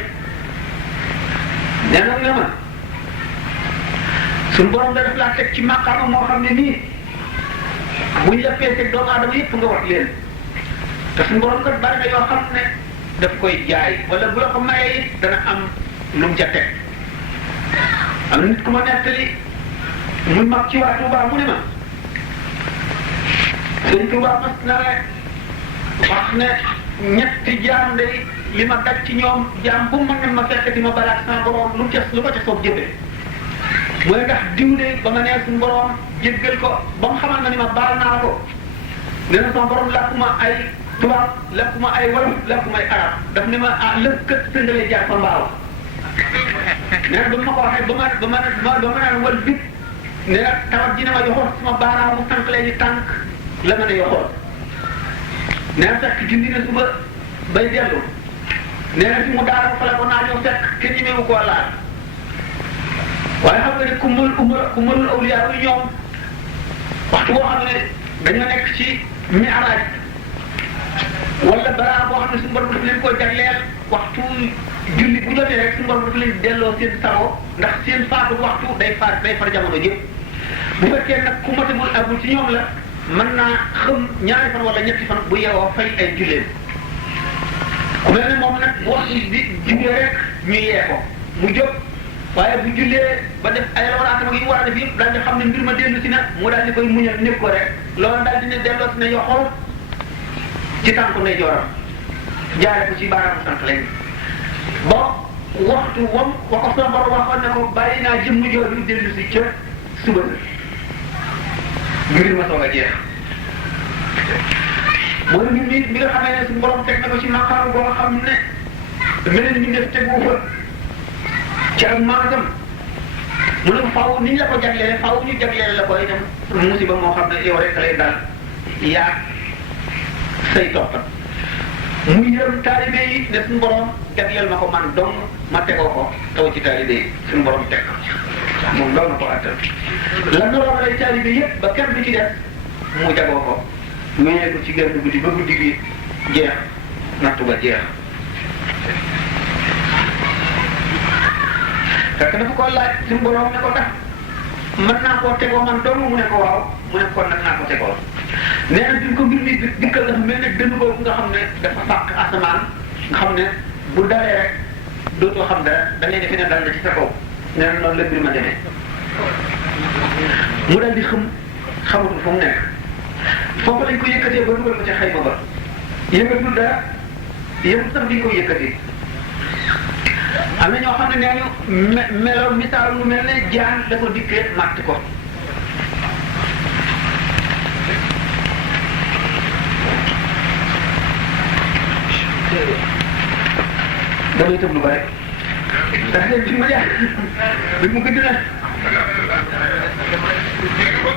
nee na nga ma suñu borom da def laa teg ci maqaama moo xam ne nii buñ la peesee doomu aadama yëpp nga wax leen te suñu borom kat bari na yoo xam ne daf koy jaay wala bu la ko mayee it dana am lu mu ca teg am nit ku ma nettali muy mag ci waa Touba mu ne ma sëñ Touba mas na wax ne ñetti jaam day li ma daj ci ñoom jaam bu ma ne ma fekk di ma balaat sama borom lu ko ca soob jëfee mooy ndax diw de ba ma nee suñu borom jéggal ko ba mu xamal ma ni ma baal naa ko nee na sama borom làkkuma ay tubaab làkkuma ay wolof làkkuma ay arab daf ne ma lëkkat sëngalee jaar fa mbaaw nee na ba ma ko waxee ba ma naan wal bit nee na tawat ji ne ma yoxoon sama baaraamu tànk leen ni tànk la ma ne yoxoon nee na fekk jindi na suba bay dellu nee na fi mu daara fa la ko naa ñëw fekk kenn ñemewu koo laal waaye xam nga ne ku mënul awliyaa yi ñoom waxtu boo xam ne dañoo nekk ci mi'raaj wala balaa boo xam ne suñu borom dafa leen koo jagleel waxtu julli bu jotee rek suñu borom dafa leen delloo seen sago ndax seen faatu waxtu day far jamono jëpp bu fekkee nag ku matagul agul ci ñoom la mën naa xam ñaari fan wala ñetti fan bu yeewoo fay ay julleen ku mel ne moom nag bu waxtu di jullee rek ñu yee ko mu jóg waaye bu jullee ba def ay rawaatama yi mu war a def yëpp daal di xam ne mbir ma dellu si na mu daal di koy muñal nekk ko rek loolu daal di ne delloo si ne yoxool ci tànku ndey jooram jaare ko ci baaraamu sant lañ ba waxtu wam wa ko sama borom waxoon ne ko bàyyi naa jëmm jooju dellu si ca suba mbir ma soog a jeex mooy mbir mi nga xamee ne suñu borom teg na ko ci maqaam boo xam ne meneen ñu def tegu fa ci ak maanaam mu ne faaw ni ñu la ko jagleel faaw ñu jagleel la ko itam musiba moo xam ne yow rek lay daal yaa say toppat mu yërëm taalibe yi ne suñu borom jagleel ma ko man dong ma tegoo ko taw ci taalibe yi suñu borom teg moom doon na ko attal lan la war a lay taalibe yëpp ba kenn du ci def mu jagoo ko wéyee ko ci genn guddi ba guddi gi jeex nattu ba jeex fekk dafa ko laaj suñu borom ne ko tax mën naa koo tegoo man dong mu ne ko waaw mu ne kon nag naa ko tegoo nee na duñ ko mbir mi dikkal dafa mel ne dënn boobu nga xam ne dafa fàq asamaan nga xam ne bu dalee rek dootoo xam dara da ngay defe ne dal na ci sa kaw nee na noonu la mbir ma demee mu dal di xamatul fu mu nekk foofu lañ ko yëkkatee ba dugal ko ca xayma ba yëngatul dara yëngu sax diñ ko yëkkatee am na ñoo xam ne nee ñu melo misaal lu mel ne jaan dafa dikkee màtt ko damay tëb lu bari ndax leen bi ma jaar bi mu gëdd na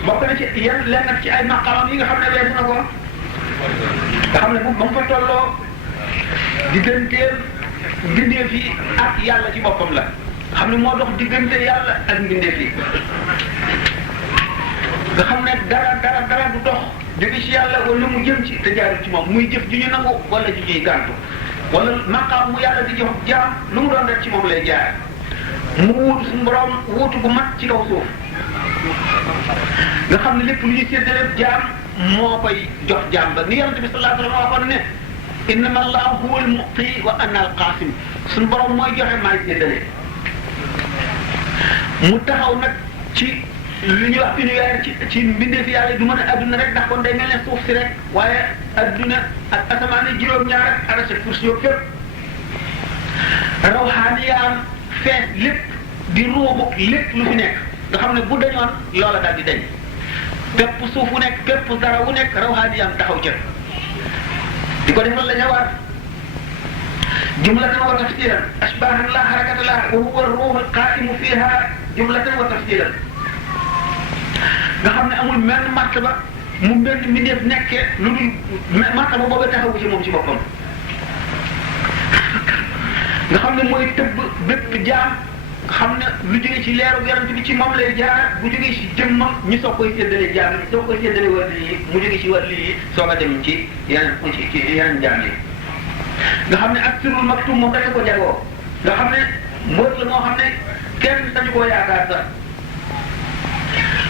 bokk na ci yenn lenn ci ay maqamam yi nga xam ne weesu na ko nga xam ne bu ba mu fa tolloo digganteem mbindeef yi ak yàlla ci boppam la xam ne moo dox diggante yàlla ak mbindeef yi nga xam ne dara du dox jóge ci yàlla wala mu jëm ci te jaarul ci moom muy jëf ju ñu nangu wala ju ñuy gàntu wala maqaam mu yàlla di jox jaam lu mu doon rek ci moom lay jaar mu wuutu suñu borom wuutu bu mat ci kaw suuf nga xam ne lépp lu ñu séddale jaam moo koy jox jaam ba ni yonent bi sallallahu alayhi wa sallam waxoon ne innama allahu huwa al-mu'ti wa ana al-qasim suñu borom mooy joxe maay séddale mu taxaw nag ci lu ñuy wax univers ci mbindeef yàlla du mën a adduna rek ndax kon day mel ne suuf si rek waaye adduna ak asamaan yi juróom-ñaar ak arasa kursi yooyu fépp rawxaaniyaam fees lépp di ruubu lépp lu fi nekk nga xam ne bu dañoon loola daal di dañ bépp suuf wu nekk bépp dara wu nekk rawxaaniyaam taxaw ca di ko defal la ñëwaat jumlatan wa tafsilan ashbahan la harakata la wa huwa ruuhu alqaimu fiha jumlatan wa tafsilan nga xam ne amul menn martaba mu benn mbindeef nekkee lu dul martaba booba taxawu ci moom ci boppam nga xam ne mooy tëbb bépp jaam nga xam ne lu jógee ci leeru yonent bi ci moom lay jaar bu jógee ci jëmmam ñi soo koy séddale jaam yi soo koy séddale wàllu yi mu jógee ci wàllu yi soo ko dem ci yeneen jaam yi nga xam ne ak sirul maktum moom rek ko jagoo nga xam ne mbóot la moo xam ne kenn sañu koo yaakaar sax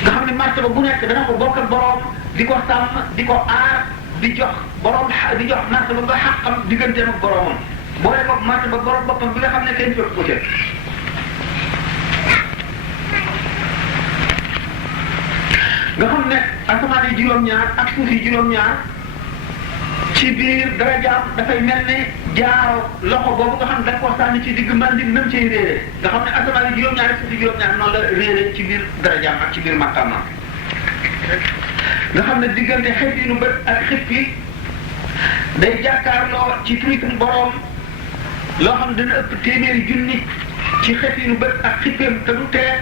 nga xam ne martaba bu nekk dana ko bokk ak borom di ko sàmm di ko aar di jox borom di jox martaba ba xàqam digganteem ak boromam boole ko martaba borom boppam bi nga xam ne kenn fekk ko ca nga xam ne asamaan yi juróom-ñaar ak suuf yi juróom-ñaar ci biir dara jaam dafay mel ne jaaro loxo boobu nga xam ne da ko sànni ci digg mandi nam cay réere nga xam ne asamaan yi juróom-ñaar ak suuf yi juróom-ñaar noonu la réere ci biir dara jaam ak ci biir maqaama nga xam ne diggante xef yi nu bët ak xif yi day jàkkaarloo ci tuuti borom loo xam ne dana ëpp téeméeri junni ci xef yi nu bët ak xifeem te du tee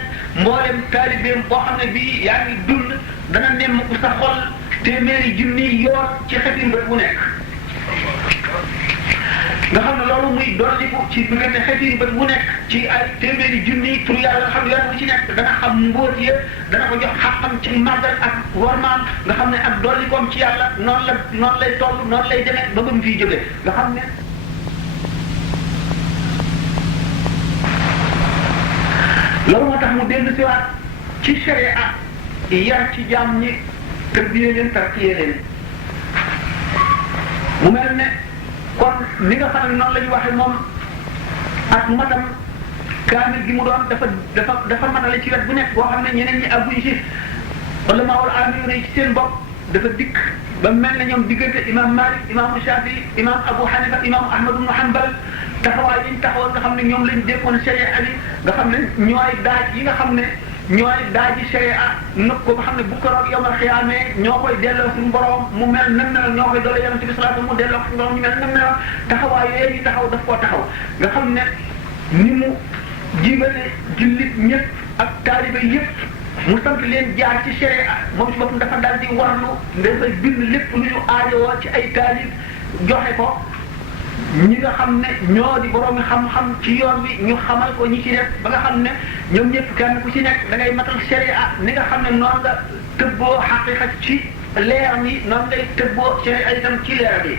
mboolem taalibeem boo xam ne bii yaa ngi dund dana nemm ku sa xol téeméeri junni yoon ci xef yi nu bët bu nekk nga xam ne loolu muy dolliku ci diggante xef yi nu bët bu nekk ci ay téeméeri junni tur yàlla nga xam ne yoon bu ci nekk dana xam mbóot ya dana ko jox xàqam ci màggal ak warmaam nga xam ne ak dollikoom ci yàlla noonu lay toll noonu lay demee ba mu fiy jóge nga xam ne loolu moo tax mu dellu siwaat ci sharia yar ci jaam ñi tërbiyee leen tarkiyee leen mu mel ne kon ni nga xam ne noonu la ñu waxee moom ak matam kaamil gi mu doon dafa matale ci wet bu nekk boo xam ne ñeneen ñi àgguñu ci wala maawul aamiyoon yi ci seen bopp dafa dikk ba mel ne ñoom diggante imam Malik imam Shafi imam Abu Hanifa imam Ahmad ibn Hanbal taxawaay yi ñu taxawal nga xam ne ñoom lañ dékkoon sharia bi nga xam ne ñooy daaj yi nga xam ne ñooy daaji sharia nëpp ko nga xam ne bu ko roog yomal xiyaamee ñoo koy delloo suñu borom mu mel nam mel ñoo koy doole yonent bi salaatu mu delloo suñu borom ñu mel nam mel taxawaay yooyu ñu taxaw daf koo taxaw nga xam ne ni mu jibale jullit ñëpp ak taalibe yëpp mu sant leen jaar ci sharia moom ci boppam dafa daal di warlu dafay bind lépp lu ñu aajowoo ci ay taalib joxe ko ñi nga xam ne ñoo di borom xam-xam ci yoon wi ñu xamal ko ñi ci def ba nga xam ne ñoom ñëpp kenn ku ci nekk da ngay matal sharia ni nga xam ne noonu nga tëbboo xaqiqa ci leer yi noonu ngay tëbboo sharia itam ci leer yi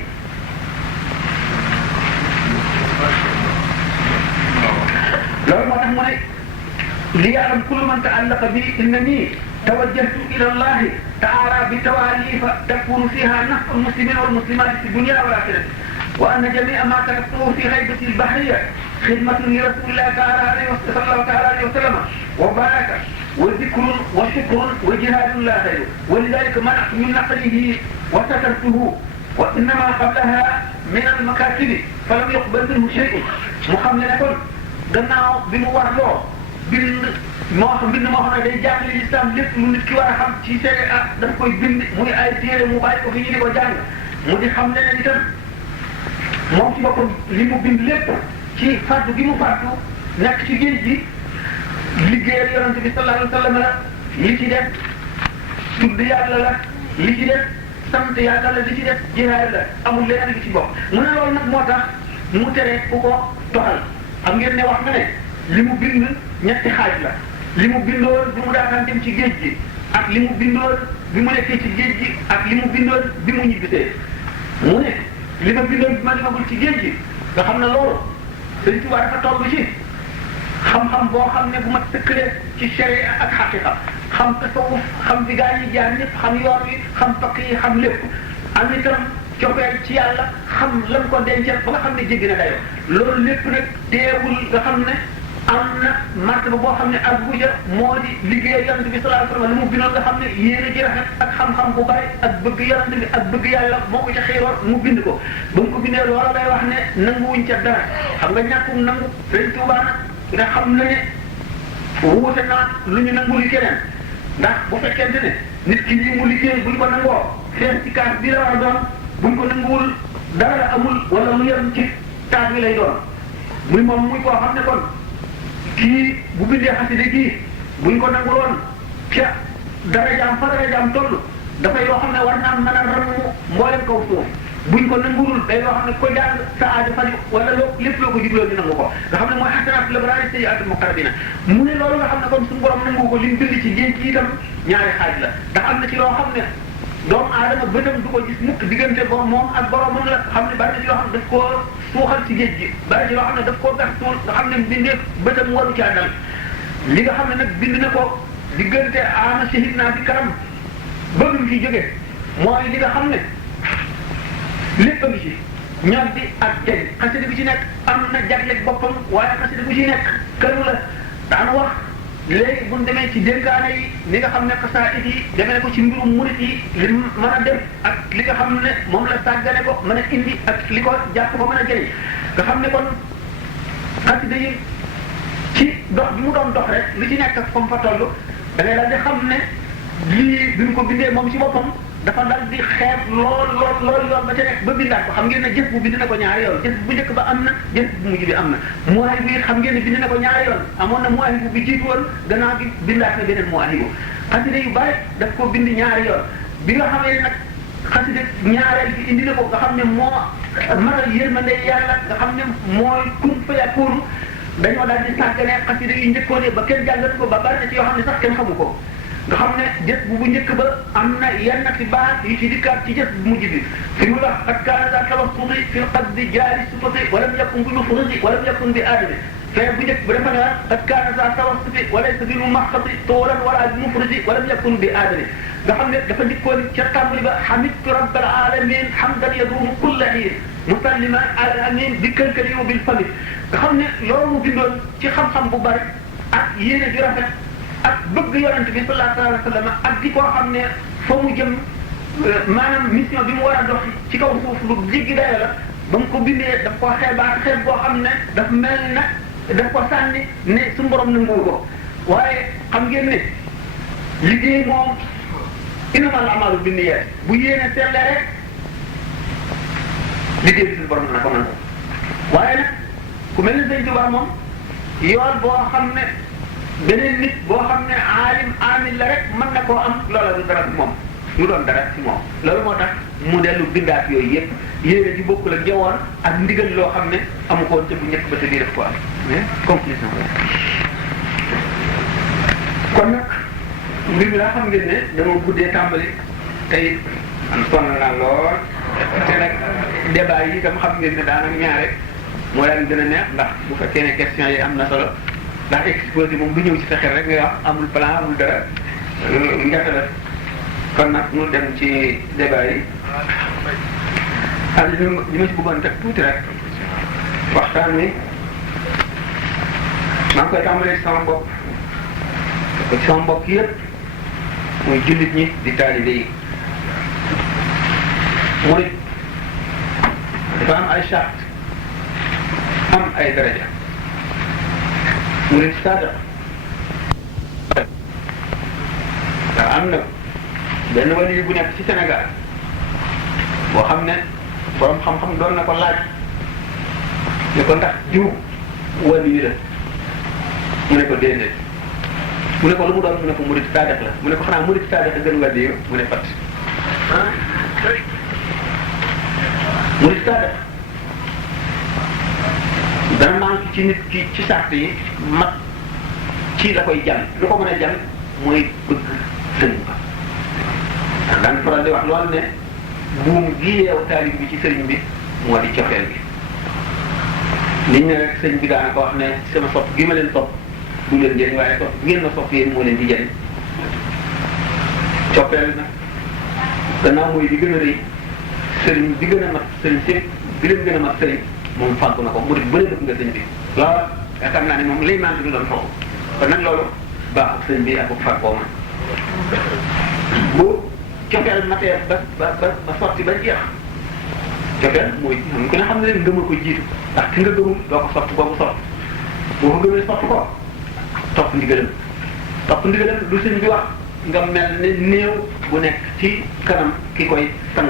loolu moo tax mu ne li ya'lam kullu man ta'allaqa bi innani توجهت إلى الله تعالى بتواليف تكون فيها نفع المسلمين والمسلمات في الدنيا والآخرة وأن جميع ما كتبته في غيبة البحرية خدمة لرسول الله صلى الله عليه وسلم وبركة وذكر وشكر وجهاد لا غير ولذلك منعت من نقله وسترته وإنما قبلها من المكاتب فلم يقبل منه شيء محملة gannaaw bi mu warloo bind moo xam ne day jàngale lislaam lépp lu nit ki war a xam ci sharia daf koy bind muy ay téere mu bàyyi ko fi ñu di ko jàng mu di xam leneen itam moom ci boppam li mu bind lépp ci fàddu gi mu fàddu nekk ci géej gi liggéeyal yonent bi sallallahu alayhi wa sallam la li ci def tudd yàlla la li ci def sant yàlla la li ci def jihaad la amul leneen li ci bokk mu ne loolu nag moo tax mu tere ku ko toxal xam ngeen ne wax nga ne li mu bind ñetti xaaj la li mu bindoon bi mu daataan dem ci géej gi ak li mu bindoon bi mu nekkee ci géej gi ak li mu bindoon bi mu ñibbisee mu ne li ma bindoon bi ma demagul ci géej gi nga xam ne loolu Sëriñ Tuubaa dafa toll ci xam-xam boo xam ne bu ma tëkkalee ci sharia ak xaqiqa xam tasawuf xam fi gaa yi jaar ñëpp xam yoon wi xam pakk yi xam lépp am itam cofeel ci yàlla xam lan ko dencal ba nga xam ne jéggi na dayoo loolu lépp nag teewul nga xam ne am na martaba boo xam ne ak bu ja moo di liggéey yonent bi sallallahu alayhi wasallam lu mu bindoon nga xam ne yéene ji rafet ak xam-xam bu bari ak bëgg yonent bi ak bëgg yàlla moo ko ca xiiroon mu bind ko ba mu ko bindee loola lay wax ne nanguwuñ ca dara xam nga ñàkkum nangu Sëriñ Tuubaa nag nga xam na ne wuute naa lu ñu nangu li keneen ndax bu fekkente ne nit ki lii mu liggéey buñ ko nangoo seen ci kaas bi la war a doon buñ ko nanguwul dara la amul wala lu yem ci taas bi lay doon muy moom muy koo xam ne kon kii bu bindee xasida kii buñ ko nanguloon ca darajaam fa darajaam toll dafay loo xam ne war naa mën a ramu mboolem kaw suuf buñ ko nangulul day loo xam ne ko jàng sa aajo faju wala lépp loo ko jubloo ñu nangu ko nga xam ne mooy xasanaat labraari sayyi'aatul muqarrabiina mu ne loolu nga xam ne kon suñu borom nangu ko li mu bind ci géej gi itam ñaari xaaj la ndax am na ci loo xam ne doomu aadama bëtam du ko gis mukk diggante ba moom ak boromam la xam ne bari na ci loo xam ne daf koo suuxal ci géej gi bari ci loo xam ne daf koo gas suul nga xam ne mbindeef bëtam waru caa dal li nga xam ne nag bind na ko diggante ana shahid naa bi kanam ba mu fi jóge mooy li nga xam ne lépp a ngi ci ñor di ak tey xasida bi ci nekk am na jagleeg boppam waaye xasida bu ci nekk këru la daana wax léegi bu ñu demee ci dénkaane yi li nga xam ne xasaayid yi demee ko ci mbirum murit yi li mën a def ak li nga xam ne moom la sàggane ko mën a indi ak li ko jàpp ko mën a jëriñ nga xam ne kon xasida yi ci dox bi mu doon dox rek li ci nekk ak fa mu fa toll da ngay daal di xam ne lii bi mu ko bindee moom ci boppam dafa dal di xeeb lool ba ca nekk ba bindaat ko xam ngeen ne jëf bu bind na ko ñaari yoon jëf bu njëkk ba am na jëf bu mujj bi am na muwaahib bi xam ngeen ne bind na ko ñaari yoon amoon na muwaahib bi jiitu woon gannaaw gi bindaat na beneen muwaahib xasida yu bari daf ko bind ñaari yoon bi nga xamee nag xasida ñaareel bi indi na ko nga xam ne moo matal yërmande yàlla nga xam ne mooy kun fa yakun dañoo daal di sàggane xasida yu njëkkoon ba kenn jàngat ko ba bari na ci yoo xam ne sax kenn xamu ko nga xam ne jës bu njëkk ba am na yenn ci baat yu ci dikkaat ci jës bu mujj bi fi mu wax qad kaana daa tawassuli fi lqasdi jaari sutati walam yakun bi mufridi walam yakun bi aadami fee bu njëkk ba dafa ne qad kaana daa tawassuli walaysa bi mumaxati toolan wala bi mufridi walam yakun bi aadami nga xam ne dafa njëkkoon ca tàmbali ba hamidtu rabbal alamin hamdan yaduumu kulla hiin musalliman ala amin bi këlkali wa bil fami nga xam ne loolu mu bindoon ci xam-xam bu bari ak yéene ju rafet ak bëgg yonent bi sallallahu alayhi wa sallam ak di koo xam ne fa mu jëm maanaam mission bi mu war a dox ci kaw suuf lu jéggi dayo la ba mu ko bindee daf koo xeebaat xeeb boo xam ne daf mel na daf ko sànni ne suñu borom nangu ko waaye xam ngeen ne liggéey moom innamal a'maalu binniyaat bu yéene seetlee rek liggéey bi suñu borom dana ko nangu waaye nag ku mel ne Sëñ Tuubaa moom yoon boo xam ne beneen nit boo xam ne aalim aamil la rek mën na koo am loola du dara ci moom lu doon dara ci moom loolu moo tax mu dellu bindaat yooyu yëpp yéene ji bokkul ak jawoon ak ndigal loo xam ne amu ko woon te bu njëkk ba te lii def ko am mais conclusion kon nag mbir mi laa xam ngeen ne dama guddee tàmbali tey am sonn naa lool te nag débat yi itam xam ngeen ne daanaka ñaare moo daan gën a neex ndax bu fekkee ne question yi am na solo ndax exposé moom du ñëw ci sa xel rek nga wax amul plan amul dara njëkk la kon nag ñu dem ci débat yi li ma ci bëggoon teg tuuti rek waxtaan wi maa ngi koy tàmbalee ci sama bopp ko ci sama mbokk yëpp muy jullit ñi di taalibe yi mooy dafa am ay charte am ay daraja murid saada ndax am na benn wali bu nekk ci Sénégal boo xam ne borom xam-xam doon na ko laaj ne ko ndax jiw wali la mu ne ko déedéet mu ne ko lu mu doon mu ne ko murid saada la mu ne ko xanaa murid saada gën wali mu ne fat murid saada dana manqué ci nit ki ci sart yi mat ci la koy jàng lu ko mën a jàng mooy bëgg sëriñ ba ndax daan faral di wax loolu ne buum gi yeew taalib bi ci sëriñ bi moo di cofeel bi liñ ne rek sëriñ bi daana ko wax ne sama sopp gi ma leen sopp du leen jëriñ waaye sopp ngeen ma sopp yéen moo leen di jëriñ cofeel nag gannaaw mooy di gën a rëy sëriñ bi gën a mat sëriñ sépp bi leen gën a mat sëriñ moom fàggu na ko murid bëri dëkk nga sëñ bi waaw yaakaar naa ne moom lay manqué du doon foofu kon nag loolu baaxul sëñ bi ak farkoo ma bu cofeel matee ba sotti ba jeex cofeel mooy ku ne xam ne leen ngëma ko jiitu ndax ki nga gëmul doo ko sotti boobu sotti boo ko gëmee sotti ko topp ndigalam lu sëñ bi wax nga mel ne néew bu nekk ci kanam ki koy sang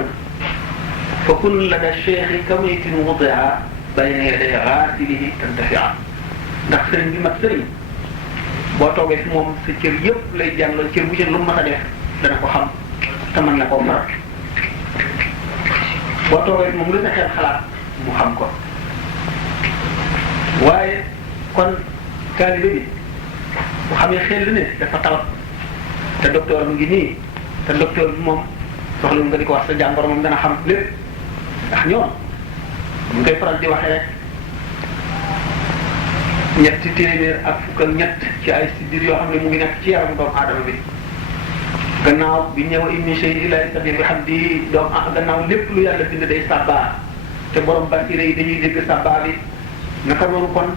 fa kun la da cheikhi kamaytin wudia bayna yaday xaasilihi tantafia ndax sëriñ bi mat sëriñ boo toogee fi moom sa cër yëpp lay jàngal cër bu ci lu mu mas a def dana ko xam te mën na koo faral boo toogee fi moom lu sa xel xalaat mu xam ko waaye kon taalibe bi bu xamee xel ne dafa tawat te docteur mu ngi nii te docteur bi moom soxla nga di ko wax sa jàngoro moom dana xam lépp ndax ñoom ñu ngi koy faral di waxee rek ñetti téeméer ak fukk ak ñett ci ay siddir yoo xam ne mu ngi nekk ci yaramu doomu aadama bi gannaaw bi ñëw inni shay illa yastaqim bi xam di doomu gannaaw lépp lu yàlla bind day sàbbaa te borom basira yi dañuy dégg sàbbaa bi naka noonu kon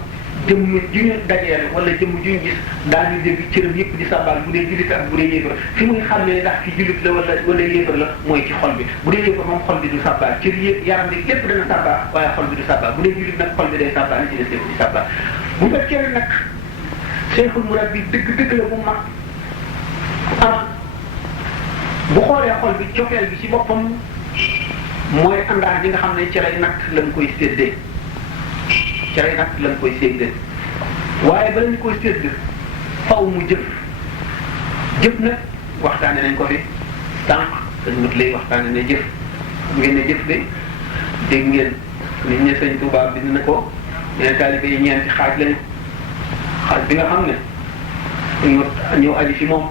jëmm ju ñu dajeel wala jëmm ju ñu gis daañu dégg cëram yëpp di sàbbaal bu dee jullit ak bu dee yéefar fi muy xam ne ndax fi jullit la wala yéefar la mooy ci xol bi bu dee yéefar moom xol bi du sàbbaal cër yëpp yaram bi lépp dana sàbbaal waaye xol bi du sàbbaal bu dee jullit nag xol bi day sàbbaal li ci des lépp di sàbbaal bu fekkee nag cheikhul murabbi dëgg la bu mag bu xoolee xol bi cofeel bi ci boppam mooy àndaar bi nga xam ne ci lay nag lañ koy séddee cere nag lañ koy séddee waaye bala ñu koy sédd faw mu jëf nag waxtaane nañ ko fi sànq dañ mut lay waxtaane ne jëf ngeen ne jëf de dégg ngeen nit ñi sëñ Tuubaa bind na ko nee taalibe yi ñeenti xaaj lañu xaaj bi nga xam ne ñëw aji fi moom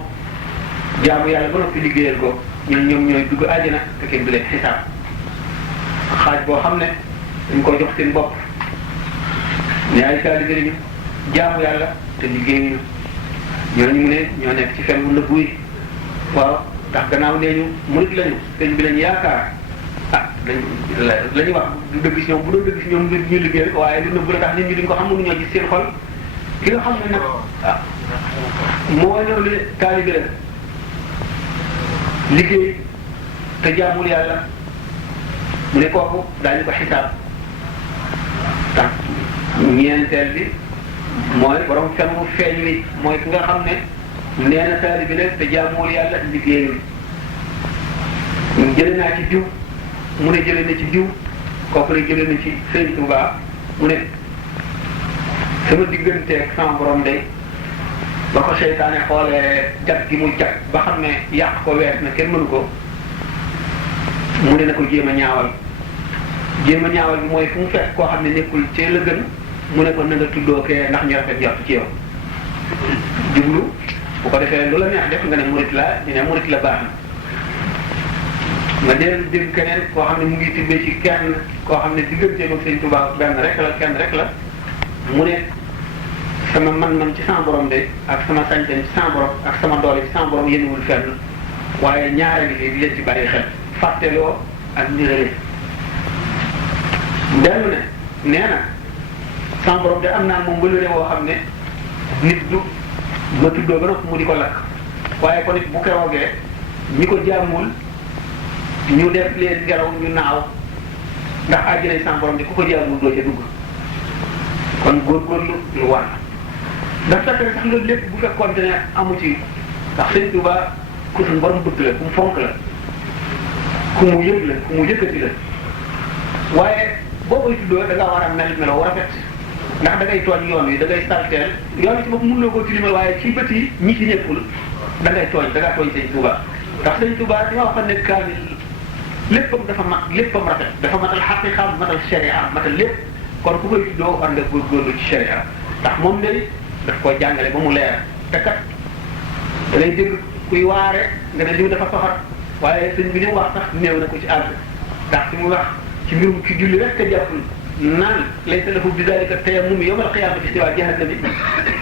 jaamu yàlla ba noppi liggéeyal ko ñoom ñooy dugg àjjana te kenn du leen xisaab xaaj boo xam ne dañ ko jox seen bopp ne ay taalibe lañu jaamu yàlla te liggéeyuñu ñooñu mu ne ñoo nekk ci fen mu nëbbu yi waaw ndax gannaaw nee ñu murit lañu sëñ bi lañu yaakaar la ñuy wax du dëgg si ñoom bu doon dëgg si ñoom ñu liggéey rek waaye lu nëbbu la tax nit ñi duñ ko xam mënuñoo gis seen xol ki nga xam ne nag moo ñëw li taalibe la liggéey te jaamul yàlla mu ne kooku daañu ko xisaab tax ñeenteel bi mooy borom fen mu feeñ wi mooy ki nga xam ne nee na taalibe la te jaamul yàlla liggéeyul jële naa ci diw mu ne jële na ci diw kooku la jële na ci Sëñ Tuubaa mu ne sama digganteeg sama borom day ba ko seytaane xoolee jag gi mu jag ba xam ne yàq ko wees na kenn mënu ko mu ne na ko jéem a ñaawal bi mooy fu mu fekk koo xam ne nekkul ci la gën mu ne ko na nga tuddoo kee ndax ñu rafet jot ci yow jublu bu ko defee lu la neex def nga ne murit la ñu ne murit la baax na nga dellu dégg keneen koo xam ne mu ngi tibbee ci kenn koo xam ne digganteem ak Sëñ Tuubaa kenn rek la mu ne sama man ci sama borom de ak sama sañ-sañ ci sama borom ak sama doole ci sama borom yéenewul fenn waaye ñaare gi di leen ci bàyyi xel fàtteloo ak nirale dellu ne nee na sama borom de am naa moom wëlëre woo xam ne nit du ma tuddoo ba noppi mu di ko lakk waaye ko nit bu keroogee ñi ko jaamul ñu def leen ngelaw ñu naaw ndax àjjana sama borom de ku ko jaamul doo ca dugg kon góorgóorlu lu war ndax fekk sax loolu lépp bu fekkoonte ne amu ci ndax Sëñ Tuubaa ku suñ borom bëgg la ku mu fonk la ku mu yëg la ku mu yëkkati la waaye boo koy tuddoo da ngaa war a melo rafet ndax da ngay tooñ yoon wi da ngay salteel yoon wi ci bopp mënuloo koo tilimal waaye ci bët yi ñi ci nekkul da ngay tooñ da ngaa tooñ Sëñ Tuubaa ndax Sëñ Tuubaa di ma wax ne kaamil léppam dafa mat léppam rafet dafa matal xaqiqa matal sharia matal lépp kon ku koy tuddoo war nga góorgóorlu ci sharia ndax moom day daf koo jàngale ba mu leer te kat da ngay dégg kuy waare nga ne diw dafa soxar waaye sëñ bi li mu wax sax néew na ko ci àgg ndax fi mu wax ci mbirum ci julli rek te jàppul naan laysa lahu bi dalika tayammum yawmal qiyaamati siwaa jahannami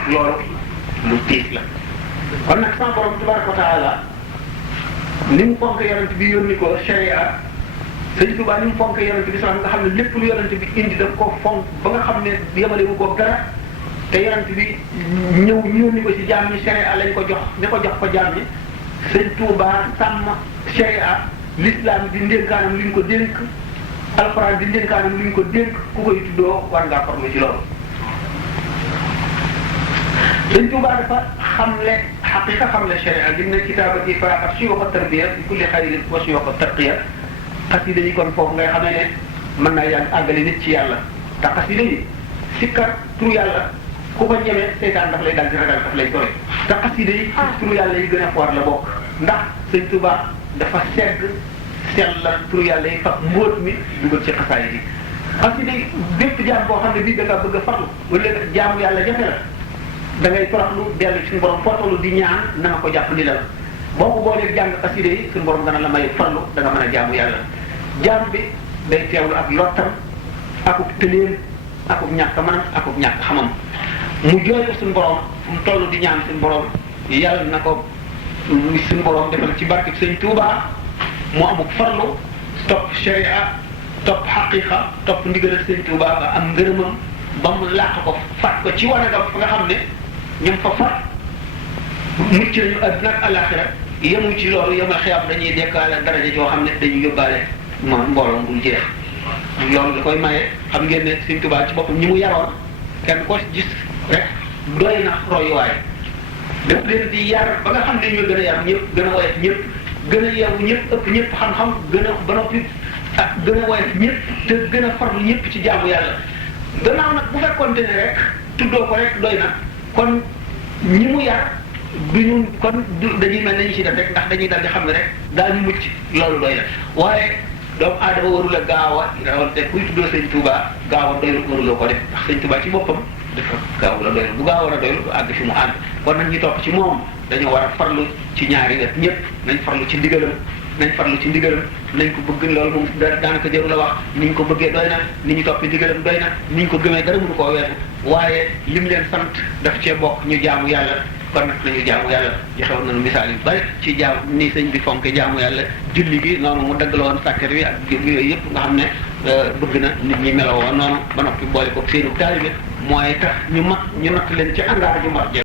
loolu lu tiis la kon nag sama borom tabaraka wa taala ni mu fonk yonent bi yónni ko sharia Sëñ Tuubaa ni mu fonk yonent bi sax nga xam ne lépp lu yonent bi indi daf ko fonk ba nga xam ne yemale wu ko dara te yonent bi ñëw ñëw ko ci jaam ñi sharia lañ ko jox ne ko jox ko jaam ñi sëñ Tuubaa sàmm sharia l'islam di ndénkaanam li ñu ko dénk alxuraan di ndénkaanam li ñu ko dénk ku koy tuddoo war ngaa farlu ci loolu. sëñ Tuubaa dafa xamle xaqiqa xamle sharia lim ne kitaabati faaxat suyuuxa tarbiya bi kulli xayrin wa suyuuxa tarqiya xasida yi kon foofu ngay xamee ne mën naa yàgg àggale nit ci yàlla te xasida yi sikkar turu yàlla ku ko ñemee seytaan daf lay dal di ragal daf lay sore te xasida yi turu yàlla yi gën a foor la bokk ndax sëñ Tuubaa dafa segg sellal turu yàlla yi fa mbóot mi dugal ci xasaay yi xasida yi bépp jaam boo xam ne bii da nga bëgg a farlu wala jaamu yàlla jafe la da ngay toroxlu dellu ci suñu borom footalu di ñaan na nga ko jàpp ni la boo ko boolee jàng xasida yi suñu borom dana la may farlu da nga mën a jaamu yàlla jaam bi day teewlu ak lottam akub tëleen akub ñàkk manam akub ñàkk xamam mu jooy ko suñu borom mu toll di ñaan suñu borom yàlla na ko suñu borom defal ci barke sëñ Tuubaa mu amuk farlu topp sharia topp xaqiqa topp ndigal sëñ Tuubaa ba am ngërëmam ba mu làq ko fat ko ci wanagam fa nga xam ne ñoom fa fat mucc nañu àdduna ak àllaaxira yemu ci loolu yemal xiyam dañuy dekkaale daraja joo xam ne dañuy yóbbaale ma mbooloo bul jeex loolu da koy maye xam ngeen ne sëñ Tuubaa ci boppam ñi mu yaroon kenn ko gis rek doy na royuwaay daf leen di yar ba nga xam ne ñoo gën a yar ñëpp gën a woyof ñëpp gën a yeewu ñëpp ëpp ñëpp xam-xam gën a ba noppi ak gën a woyof ñëpp te gën a farlu ñëpp ci jaamu yàlla gannaaw nag bu fekkoonte ne rek tuddoo ko rek doy na kon ñi mu yar duñu kon dañuy mel nañu ci def rek ndax dañuy dal di xam ne rek daal ñu mucc loolu doy na waaye doomu aadama warula gaaw a rawante kuy tuddoo sëñ Tuubaa gaaw a doylu waruloo ko def ndax sëñ Tuubaa ci boppam dafa gaaw la doylu bu gaaw war a doylu du àgg fi mu àgg kon nag ñu topp ci moom dañoo war a farlu ci ñaari wet ñëpp nañ farlu ci ndigalam nañ farlu ci ndigalam nañ ko bëgg loolu moom daanaka jarul la wax ni ñu ko bëggee doy na ni ñu toppi ndigalam doy na ni ñu ko gëmee dara mënu koo weesu waaye lim leen sant daf cee bokk ñu jaamu yàlla kon nag nañu jaamu yàlla joxewoon nañu misaal yu bari ci jaam ni sëñ bi fonke jaamu yàlla julli gi noonu mu dagg la woon sàkkar wi ak yooyu yëpp nga xam ne bëgg na nit ñi meloo woon noonu ba noppi boole ko seenu taalibe mooy tax ñu natt leen ci angaar ju mat